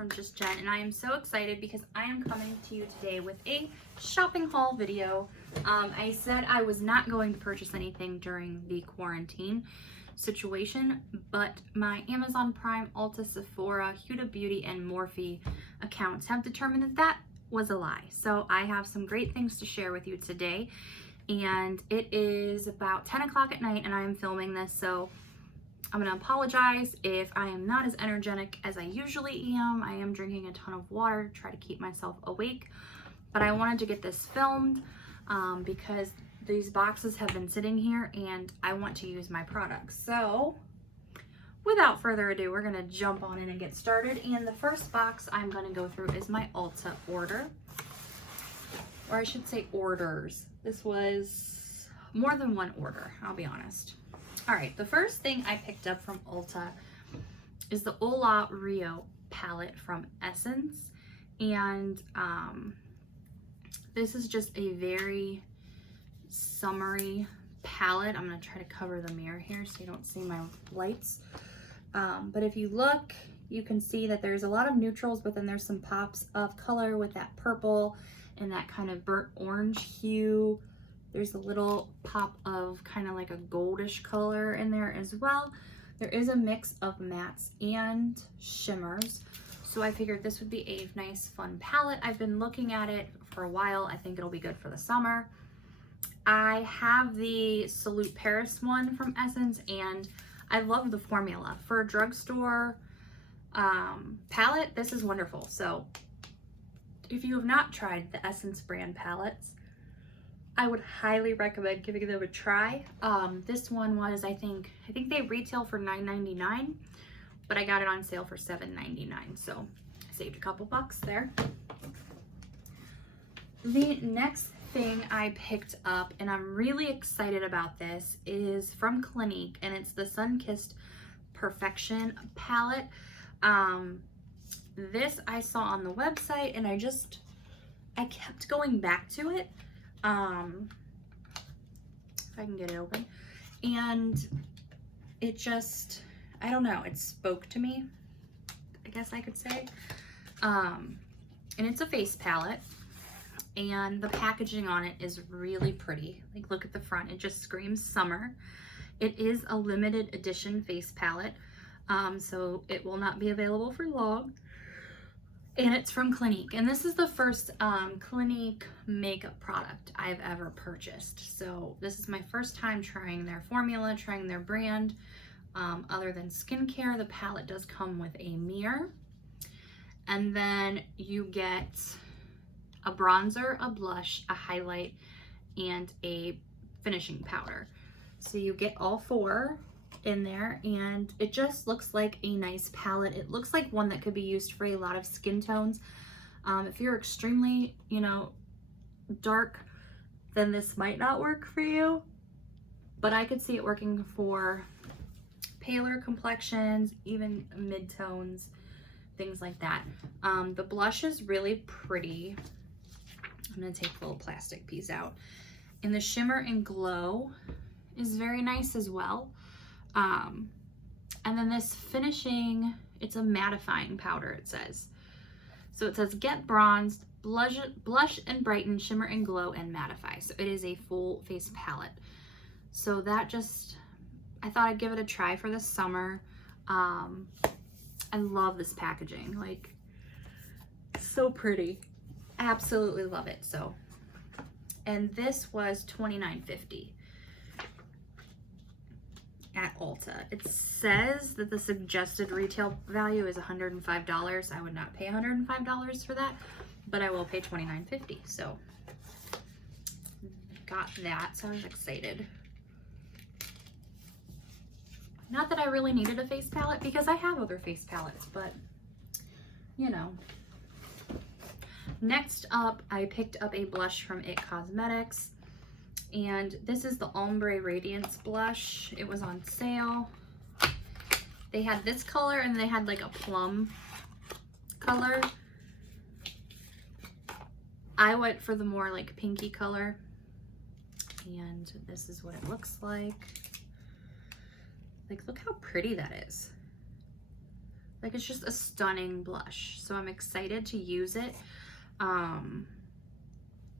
from Just Jen, and I am so excited because I am coming to you today with a shopping haul video. I said I was not going to purchase anything during the quarantine situation, but my Amazon Prime, Ulta, Sephora, Huda Beauty, and Morphe accounts have determined that that was a lie. So I have some great things to share with you today, and it is about 10 o'clock at night and I am filming this, so I'm gonna apologize if I am not as energetic as I usually am. I am drinking a ton of water to try to keep myself awake, but I wanted to get this filmed because these boxes have been sitting here and I want to use my products. So without further ado, we're gonna jump on in and get started. And the first box I'm gonna go through is my Ulta order, or I should say orders. This was more than one order, I'll be honest. All right, the first thing I picked up from Ulta is the Hola Rio palette from Essence. And this is just a very summery palette. I'm gonna try to cover the mirror here so you don't see my lights. But if you look, you can see that there's a lot of neutrals, but then there's some pops of color with that purple and that kind of burnt orange hue. There's a little pop of kind of like a goldish color in there as well. There is a mix of mattes and shimmers. So I figured this would be a nice, fun palette. I've been looking at it for a while. I think it'll be good for the summer. I have the Salute Paris one from Essence, and I love the formula. For a drugstore palette, this is wonderful. So if you have not tried the Essence brand palettes, I would highly recommend giving them a try. This one was, I think they retail for $9.99, but I got it on sale for $7.99, so I saved a couple bucks there. The next thing I picked up, and I'm really excited about this, is from Clinique, and it's the Sun-Kissed Perfection palette. This I saw on the website, and I kept going back to it. If I can get it open, and it just, I don't know, it spoke to me, I guess I could say. And it's a face palette, and the packaging on it is really pretty. Like, look at the front, it just screams summer. It is a limited edition face palette, so it will not be available for long. And it's from Clinique, and this is the first Clinique makeup product I've ever purchased. So this is my first time trying their formula, trying their brand. Other than skincare, the palette does come with a mirror, and then you get a bronzer, a blush, a highlight, and a finishing powder. So you get all four in there, and it just looks like a nice palette. It looks like one that could be used for a lot of skin tones. If you're extremely, dark, then this might not work for you, but I could see it working for paler complexions, even mid-tones, things like that. The blush is really pretty. I'm gonna take the little plastic piece out. And the shimmer and glow is very nice as well. And then this finishing, it's a mattifying powder, it says. So it says get bronzed, blush and brighten, shimmer and glow, and mattify. So it is a full face palette. So that just, I thought I'd give it a try for the summer. I love this packaging, like, so pretty. Absolutely love it. So, and this was $29.50 at Ulta. It says that the suggested retail value is $105. I would not pay $105 for that, but I will pay $29.50. So got that, so I was excited. Not that I really needed a face palette because I have other face palettes, but Next up, I picked up a blush from It Cosmetics, and this is the Ombre Radiance blush. It was on sale. They had this color, and they had like a plum color. I went for the more like pinky color, and this is what it looks like. Like, look how pretty that is. Like, it's just a stunning blush. So I'm excited to use it.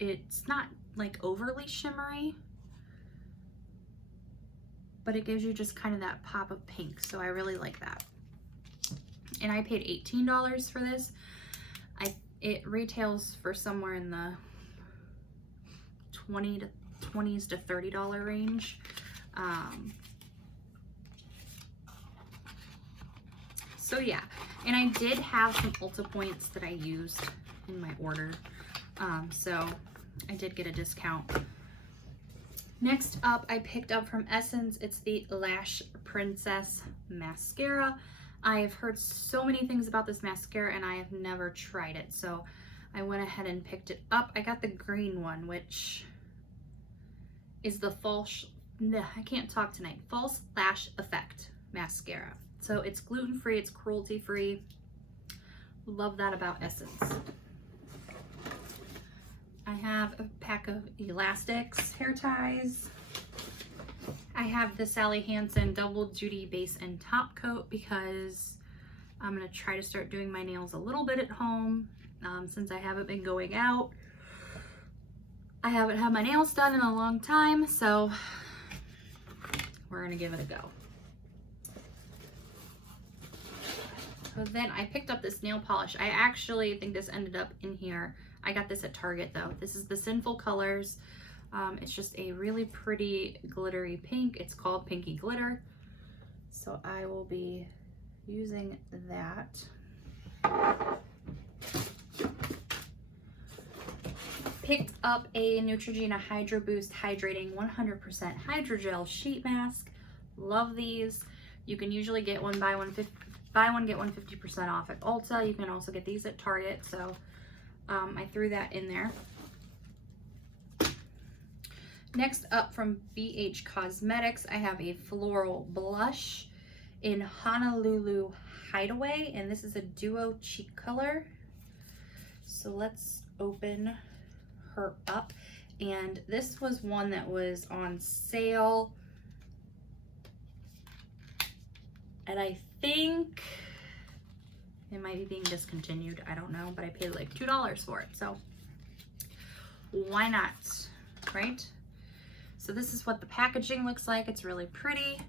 It's not like overly shimmery, but it gives you just kind of that pop of pink. So I really like that. And I paid $18 for this. It retails for somewhere in the $20s to $30 range. So yeah, and I did have some Ulta points that I used in my order. So I did get a discount. Next up, I picked up from Essence. It's the Lash Princess Mascara. I have heard so many things about this mascara and I have never tried it. So I went ahead and picked it up. I got the green one, which is the false, I can't talk tonight, False Lash Effect Mascara. So it's gluten-free, it's cruelty-free. Love that about Essence. I have a pack of elastics, hair ties. I have the Sally Hansen Double Duty Base and Top Coat because I'm gonna try to start doing my nails a little bit at home since I haven't been going out. I haven't had my nails done in a long time, so we're gonna give it a go. So then I picked up this nail polish. I actually think this ended up in here. I got this at Target though. This is the Sinful Colors. It's just a really pretty glittery pink. It's called Pinky Glitter. So I will be using that. Picked up a Neutrogena Hydraboost Hydrating 100% Hydrogel Sheet Mask. Love these. You can usually get one buy one get one 50% off at Ulta. You can also get these at Target. So I threw that in there. Next up from BH Cosmetics, I have a Floral Blush in Honolulu Hideaway, and this is a duo cheek color. So let's open her up. And this was one that was on sale. And I think it might be being discontinued. I don't know, but I paid like $2 for it. So why not, right? So this is what the packaging looks like. It's really pretty.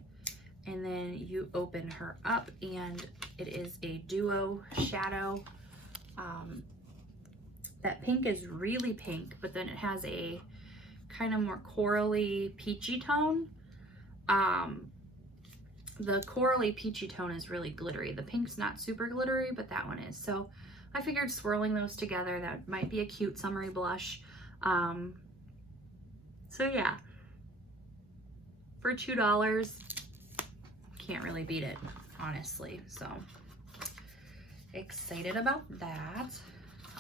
And then you open her up and it is a duo shadow. That pink is really pink, but then it has a kind of more corally peachy tone. The corally peachy tone is really glittery. The pink's not super glittery, but that one is. So I figured swirling those together, that might be a cute summery blush. So yeah, for $2, can't really beat it, honestly. So excited about that.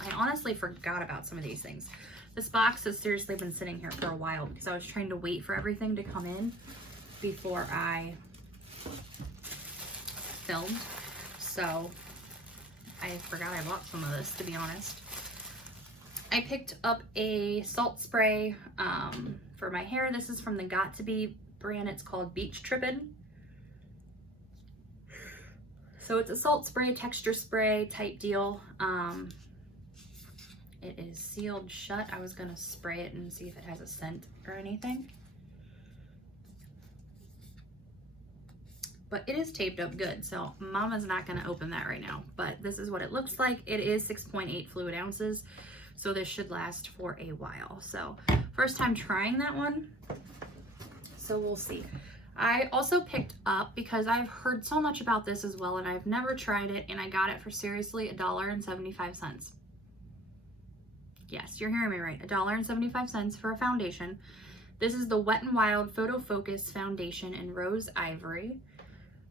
I honestly forgot about some of these things. This box has seriously been sitting here for a while because I was trying to wait for everything to come in before I filmed. So I forgot I bought some of this, to be honest. I picked up a salt spray for my hair. This is from the Got To Be brand. It's called Beach Trippin'. So it's a salt spray, texture spray type deal. It is sealed shut. I was gonna spray it and see if it has a scent or anything. But it is taped up good, so Mama's not gonna open that right now. But this is what it looks like. It is 6.8 fluid ounces, so this should last for a while. So first time trying that one, so we'll see. I also picked up, because I've heard so much about this as well, and I've never tried it, and I got it for seriously $1.75. Yes, you're hearing me right, $1.75 for a foundation. This is the Wet n Wild Photo Focus Foundation in Rose Ivory.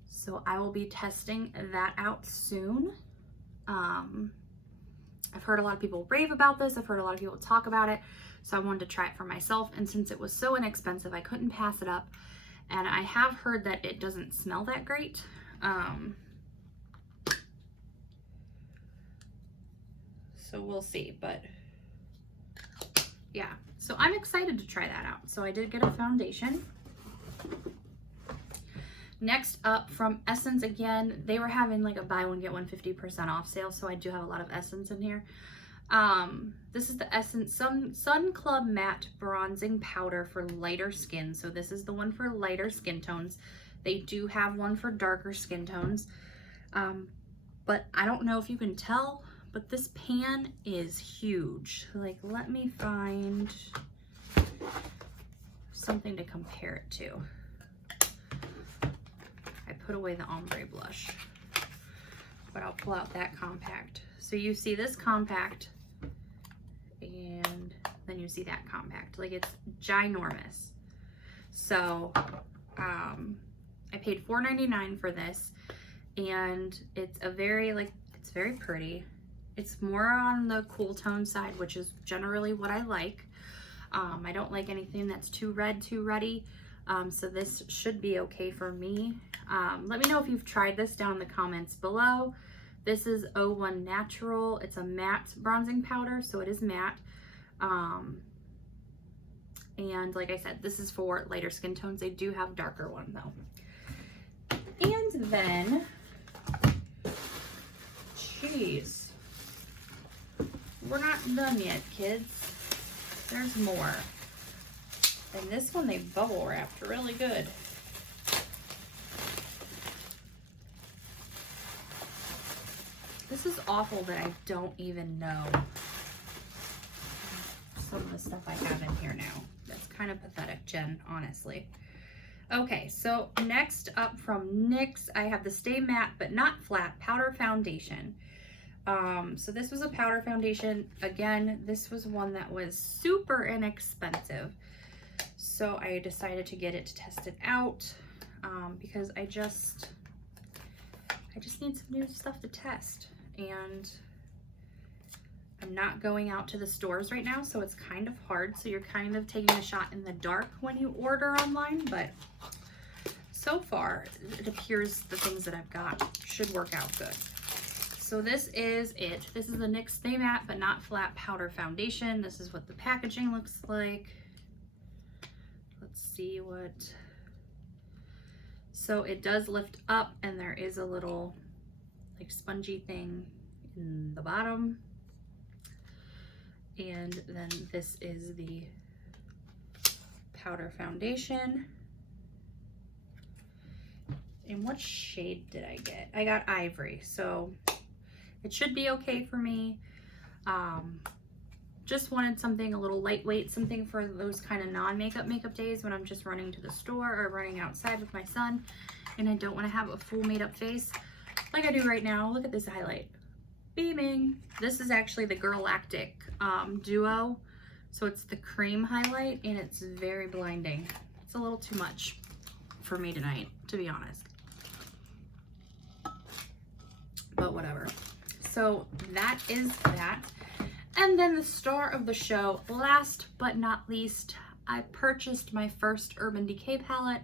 So I will be testing that out soon. I've heard a lot of people rave about this. I've heard a lot of people talk about it. So I wanted to try it for myself. And since it was so inexpensive, I couldn't pass it up. And I have heard that it doesn't smell that great. So we'll see, but yeah. So I'm excited to try that out. So I did get a foundation. Next up from Essence, again, they were having like a buy one get one 50% off sale, so I do have a lot of Essence in here. This is the Essence Sun Club Matte Bronzing Powder for lighter skin. So this is the one for lighter skin tones. They do have one for darker skin tones. But I don't know if you can tell, but this pan is huge. Like, let me find something to compare it to. I put away the Ombre Blush, but I'll pull out that compact. So you see this compact, and then you see that compact. Like, it's ginormous. So I paid $4.99 for this, and it's a very, like, it's very pretty. It's more on the cool tone side, which is generally what I like. I don't like anything that's too red, too ruddy. So this should be okay for me. Let me know if you've tried this down in the comments below. This is 01 Natural. It's a matte bronzing powder, so it is matte. And like I said, this is for lighter skin tones. They do have darker one though. And then, jeez, we're not done yet, kids. There's more. And this one they bubble wrapped really good. This is awful that I don't even know some of the stuff I have in here now. That's kind of pathetic, Jen, honestly. Okay, so next up from NYX, I have the Stay Matte But Not Flat Powder Foundation. So this was a powder foundation. Again, this was one that was super inexpensive. So I decided to get it to test it out because I just need some new stuff to test. And I'm not going out to the stores right now, so it's kind of hard. So you're kind of taking a shot in the dark when you order online, but so far it appears the things that I've got should work out good. So this is it. This is the NYX Stay Matte But Not Flat Powder Foundation. This is what the packaging looks like. Let's see what... So it does lift up, and there is a little like spongy thing in the bottom. And then this is the powder foundation. And what shade did I get? I got Ivory, so it should be okay for me. Just wanted something a little lightweight, something for those kind of makeup days when I'm just running to the store or running outside with my son and I don't want to have a full made up face like I do right now. Look at this highlight. Beaming. This is actually the Galactic Duo. So it's the cream highlight and it's very blinding. It's a little too much for me tonight, to be honest. But whatever. So that is that. And then the star of the show, last but not least, I purchased my first Urban Decay palette.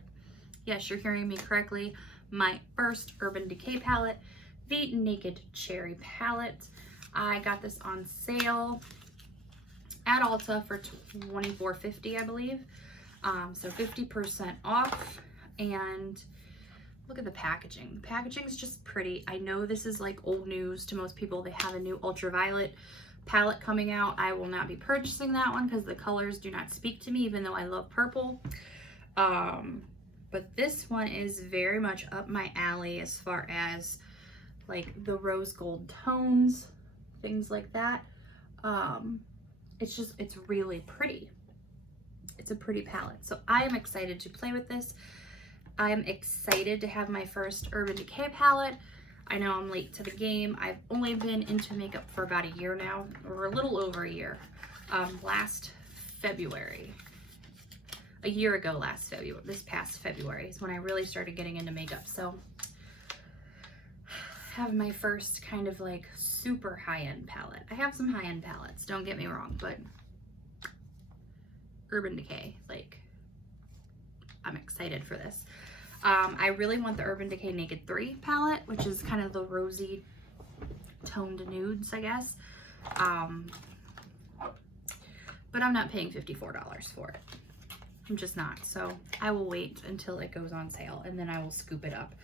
Yes, you're hearing me correctly. My first Urban Decay palette, the Naked Cherry palette. I got this on sale at Ulta for $24.50, I believe. So 50% off. And look at the packaging. The packaging is just pretty. I know this is like old news to most people. They have a new ultraviolet palette coming out. I will not be purchasing that one because the colors do not speak to me, even though I love purple. But this one is very much up my alley as far as like the rose gold tones, things like that. It's really pretty. It's a pretty palette. So I am excited to play with this. I'm excited to have my first Urban Decay palette. I know I'm late to the game. I've only been into makeup for about a year now, or a little over a year. Last February. A year ago last February, this past February is when I really started getting into makeup. So I have my first kind of like super high-end palette. I have some high-end palettes, don't get me wrong, but Urban Decay, like, I'm excited for this. I really want the Urban Decay Naked 3 palette, which is kind of the rosy toned nudes, I guess. But I'm not paying $54 for it. I'm just not. So I will wait until it goes on sale and then I will scoop it up.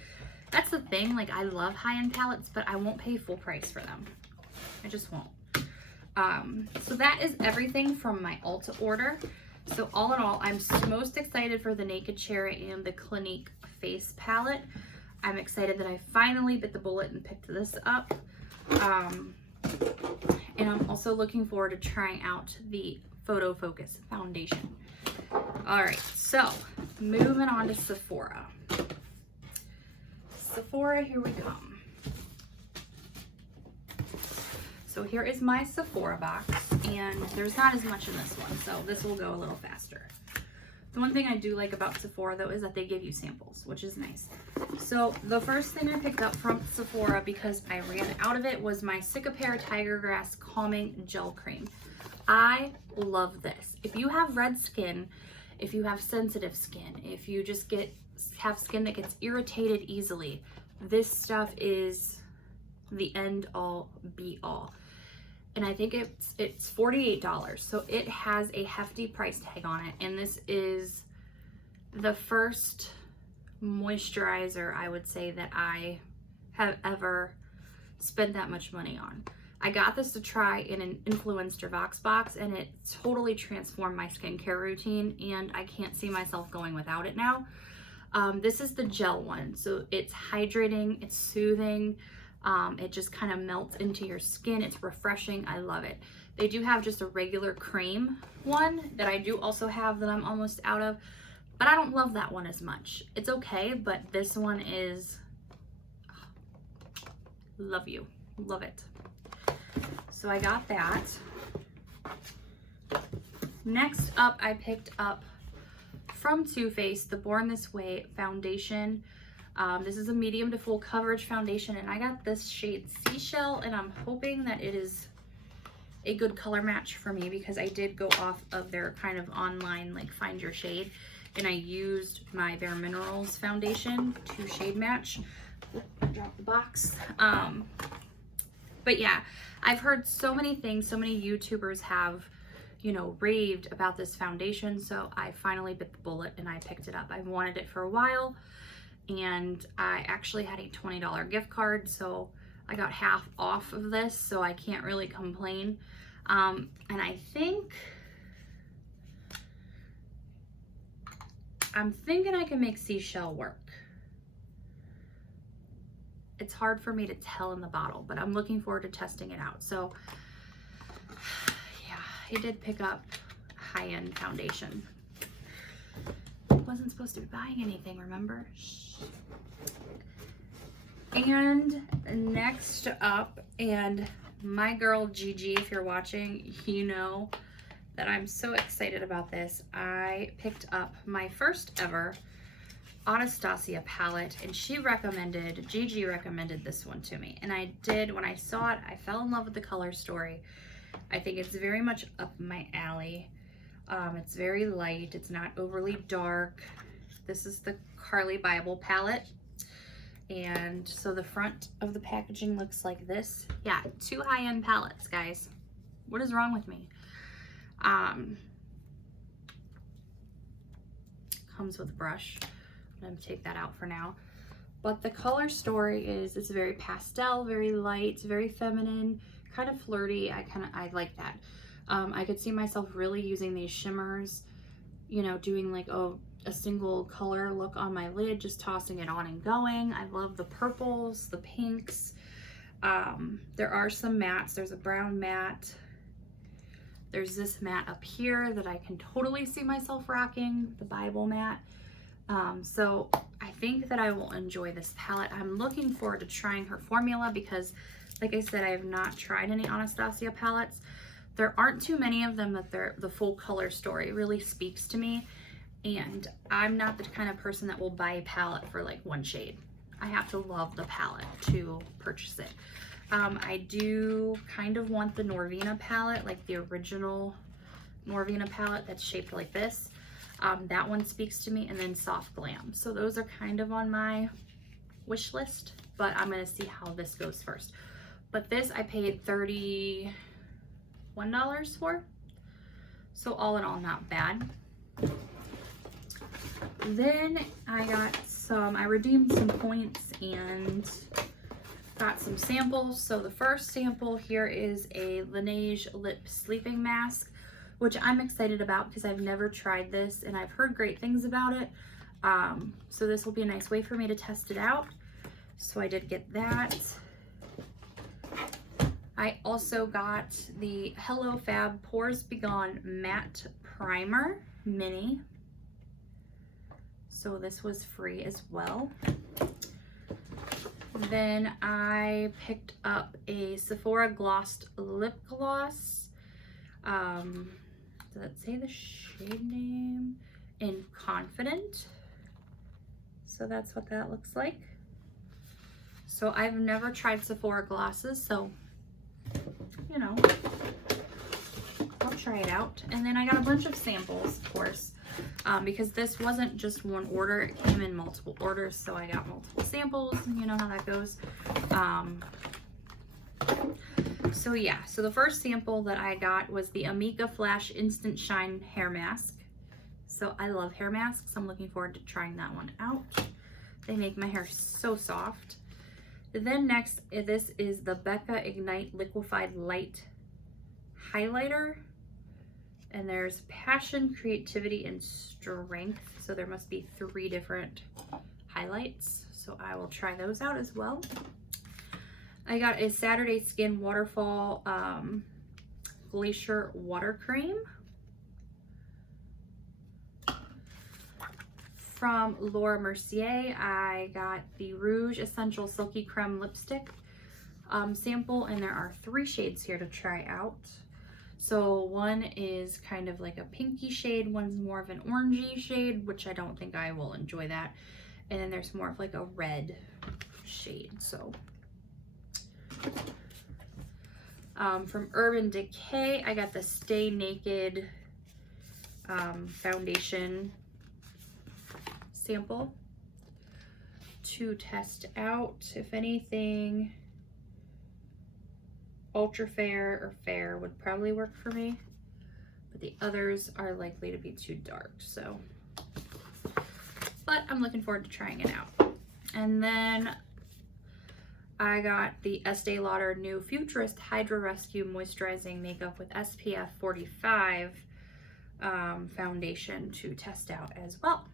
That's the thing, like I love high-end palettes, but I won't pay full price for them. I just won't. So that is everything from my Ulta order. So all in all, I'm most excited for the Naked Cherry and the Clinique face palette. I'm excited that I finally bit the bullet and picked this up. And I'm also looking forward to trying out the Photo Focus foundation. All right, so moving on to Sephora. Sephora, here we come. So here is my Sephora box, and there's not as much in this one, so this will go a little faster. The one thing I do like about Sephora though is that they give you samples, which is nice. So the first thing I picked up from Sephora because I ran out of it was my Cicapair Tiger Grass Calming Gel Cream. I love this. If you have red skin, if you have sensitive skin, if you just have skin that gets irritated easily, this stuff is the end all be all. And I think it's $48, so it has a hefty price tag on it, and this is the first moisturizer I would say that I have ever spent that much money on. I got this to try in an Influenster box, and it totally transformed my skincare routine, and I can't see myself going without it now. This is the gel one, so it's hydrating, it's soothing. It just kind of melts into your skin. It's refreshing. I love it. They do have just a regular cream one that I do also have that I'm almost out of, but I don't love that one as much. It's okay, but this one is, love you, love it. So I got that. Next up, I picked up from Too Faced the Born This Way foundation. This is a medium to full coverage foundation, and I got this shade Seashell, and I'm hoping that it is a good color match for me because I did go off of their kind of online like find your shade, and I used my Bare Minerals foundation to shade match. Oop, drop the box. But yeah, I've heard so many things, so many YouTubers have, you know, raved about this foundation, so I finally bit the bullet and I picked it up. I've wanted it for a while, and I actually had a $20 gift card, so I got half off of this, so I can't really complain. And I think I'm thinking I can make Seashell work. It's hard for me to tell in the bottle, but I'm looking forward to testing it out. So yeah, I did pick up high-end foundation. Wasn't supposed to be buying anything, remember? Shh. And next up, and my girl Gigi, if you're watching, you know that I'm so excited about this. I picked up my first ever Anastasia palette, and Gigi recommended this one to me, and I did. When I saw it, I fell in love with the color story. I think it's very much up my alley. It's very light, it's not overly dark. This is the Carly Bible palette, and so the front of the packaging looks like this. Yeah, 2 high-end palettes, guys. What is wrong with me? Comes with a brush. I'm gonna take that out for now. But the color story is, it's very pastel, very light, very feminine, kind of flirty. I like that. I could see myself really using these shimmers, you know, doing like a single color look on my lid, just tossing it on and going. I love the purples, the pinks. There are some mattes. There's a brown matte. There's this matte up here that I can totally see myself rocking, the Bible matte. So I think that I will enjoy this palette. I'm looking forward to trying her formula because, like I said, I have not tried any Anastasia palettes. There aren't too many of them that the full color story really speaks to me, and I'm not the kind of person that will buy a palette for like one shade. I have to love the palette to purchase it. I do kind of want the Norvina palette, like the original Norvina palette that's shaped like this. That one speaks to me, and then Soft Glam. So those are kind of on my wish list, but I'm gonna see how this goes first. But this I paid $31 for, so all in all, not bad. Then I redeemed some points and got some samples. So the first sample here is a Laneige lip sleeping mask, which I'm excited about because I've never tried this and I've heard great things about it. So this will be a nice way for me to test it out. So I did get that. I also got the Hello Fab Pores Be Gone Matte Primer Mini. So this was free as well. Then I picked up a Sephora Glossed Lip Gloss. Does it say the shade name? In Confident. So that's what that looks like. So I've never tried Sephora glosses, so you know, I'll try it out. And then I got a bunch of samples, of course, because this wasn't just one order, it came in multiple orders, so I got multiple samples, and you know how that goes. So yeah, so the first sample that I got was the Amiga Flash Instant Shine Hair Mask. So I love hair masks, I'm looking forward to trying that one out. They make my hair so soft. Then next, this is the Becca Ignite Liquefied Light Highlighter. And there's Passion, Creativity, and Strength. So there must be 3 different highlights. So I will try those out as well. I got a Saturday Skin Waterfall Glacier Water Cream. From Laura Mercier, I got the Rouge Essential Silky Creme Lipstick sample, and there are 3 shades here to try out. So one is kind of like a pinky shade, one's more of an orangey shade, which I don't think I will enjoy that. And then there's more of like a red shade. So from Urban Decay, I got the Stay Naked foundation sample to test out. If anything, ultra fair or fair would probably work for me, but the others are likely to be too dark, so, but I'm looking forward to trying it out. And then I got the Estee Lauder New Futurist Hydra Rescue Moisturizing Makeup with SPF 45 foundation to test out as well.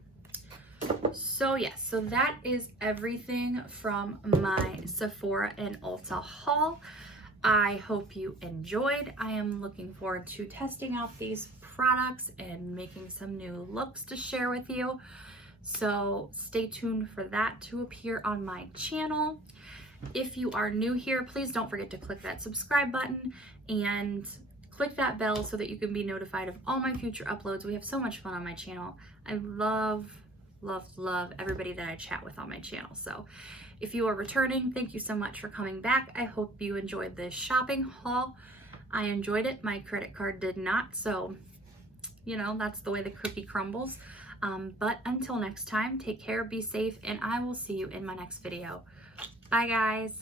So yes, so that is everything from my Sephora and Ulta haul. I hope you enjoyed. I am looking forward to testing out these products and making some new looks to share with you. So stay tuned for that to appear on my channel. If you are new here, please don't forget to click that subscribe button and click that bell so that you can be notified of all my future uploads. We have so much fun on my channel. I love everybody that I chat with on my channel. So if you are returning, thank you so much for coming back. I hope you enjoyed this shopping haul. I enjoyed it. My credit card did not, so you know, that's the way the cookie crumbles. But until next time, take care, be safe, and I will see you in my next video. Bye guys.